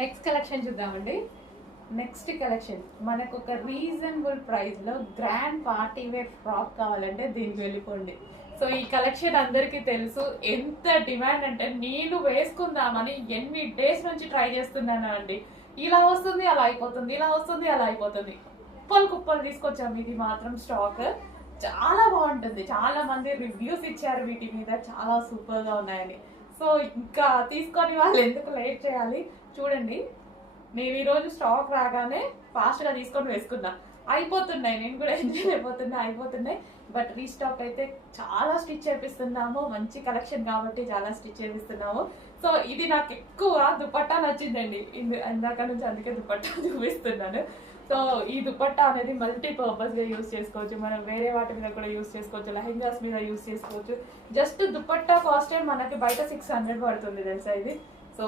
Next collection చూద్దామండి. Next collection మనకు ఒక రీజనబుల్ ప్రైస్ లో గ్రాండ్ పార్టీ వేర్ ఫ్రాక్ కావాలంటే దీనికి వెళ్ళిపోండి. సో ఈ కలెక్షన్ అందరికీ తెలుసు, ఎంత డిమాండ్ అంటే నేను వేసుకుందామని ఎన్ని డేస్ నుంచి ట్రై చేస్తున్నాను అండి. ఇలా వస్తుంది అలా అయిపోతుంది, ఇలా వస్తుంది అలా అయిపోతుంది. కుప్పలు కుప్పలు తీసుకొచ్చాము. ఇది మాత్రం స్టాక్ చాలా బాగుంటుంది. చాలా మంది రివ్యూస్ ఇచ్చారు వీటి మీద, చాలా సూపర్ గా ఉన్నాయని. సో ఇంకా తీసుకొని వాళ్ళు ఎందుకు లేట్ చేయాలి, చూడండి. నేను ఈరోజు స్టాక్ రాగానే ఫాస్ట్గా తీసుకొని వేసుకున్నా. అయిపోతున్నాయి, నేను కూడా ఎంజాయ్ అయిపోతున్నాయి. బట్ రీస్టాక్ అయితే చాలా స్టిచ్ చేపిస్తున్నాము. మంచి కలెక్షన్ కాబట్టి చాలా స్టిచ్ చేపిస్తున్నాము. సో ఇది నాకు ఎక్కువ దుపట్టా నచ్చిందండి ఇందాక నుంచి, అందుకే దుపట్టా చూపిస్తున్నాను. సో ఈ దుపట్టా అనేది మల్టీపర్పస్గా యూస్ చేసుకోవచ్చు. మనం వేరే వాటి మీద కూడా యూస్ చేసుకోవచ్చు, లెహెంగాస్ మీద యూస్ చేసుకోవచ్చు. జస్ట్ దుపట్టా కాస్టే మనకి బయట 600 పడుతుంది తెలుసా ఇది. సో